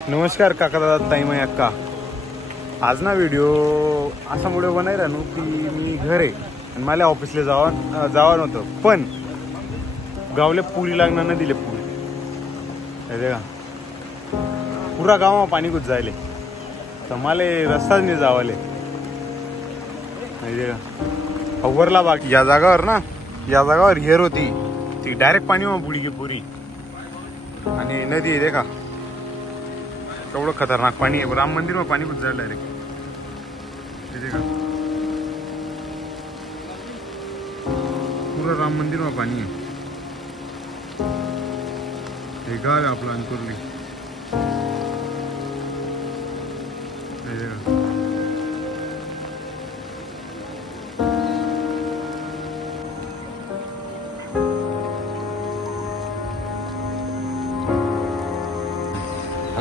नमस्कार काका दादा ताई माई अक्का. आज ना व्हिडिओ असा मुळे बनायला नु की मी घर आहे आणि मला ऑफिसला जावा नव्हतं, पण गावले पुरी लागणार ना दिले पुरी का पुरा गावा पाणी घुस जायले तर मला रस्ताच नाही जावाले माहिती का. अवरला बाकी या जागावर हेर होती ती डायरेक्ट पाणी बुडी गे पुरी आणि नदी आहे का केवढं खतरनाक पाणी आहे. राम मंदिर में पाणी घुस जायला डायरेक्ट तिथे का पूरा राम मंदिर में पाणी आहे. हे गाव आहे आपलं अंकुर्ली.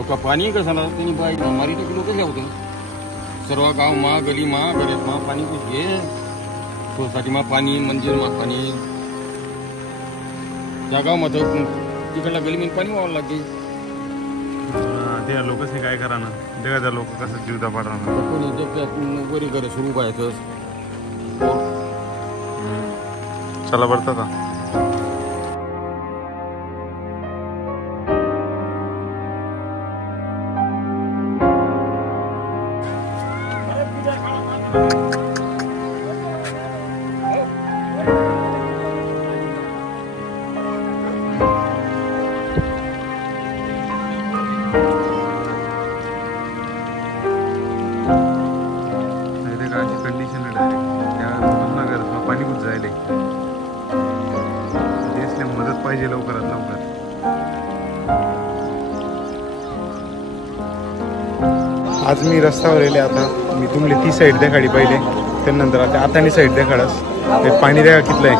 का पाणी कसं ना त्यांनी बाईक मारी टाकी लोक होतं सर्व गाव मा गली मा गरीब मा पाणी कुछ घे सोसायटी मा पाणी मंदिर मा पाणी त्या गाव मध्ये तिकडल्या गली मध्ये पाणी व्हावं लागते. त्या लोकच काय करा ना देखा त्या लोक कसं जीव दापाडा वरी घर सुरू व्हायचं. चला बरं का कंडिशन पाणी कुठ जायले देशला मदत पाहिजे लवकरात लवकर. आज मी रस्त्यावर येले. आता मी तुम्हाला ती साईड देखाडी पहिले त्यानंतर आता आतानी साईड देखाडस ते पाणी द्या कितलं आहे.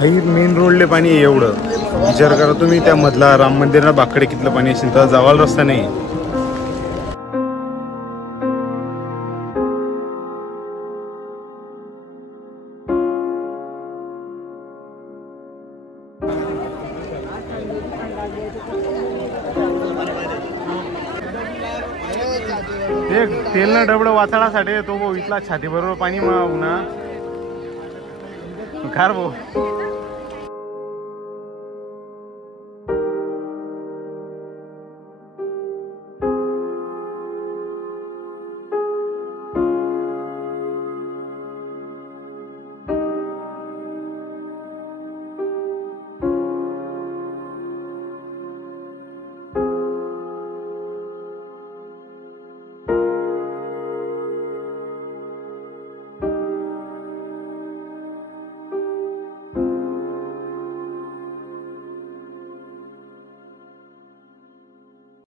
हाई मेन रोडले पाणी आहे एवढं. विचार करा तुम्ही त्या मधला राम मंदिरला बाकडे कितलं पाणी असेल तर जावाल रस्ता नाही. तेल ना डबड वाचाडासाठी तो इथला छाती बरोबर पाणी उन्हा कार भाऊ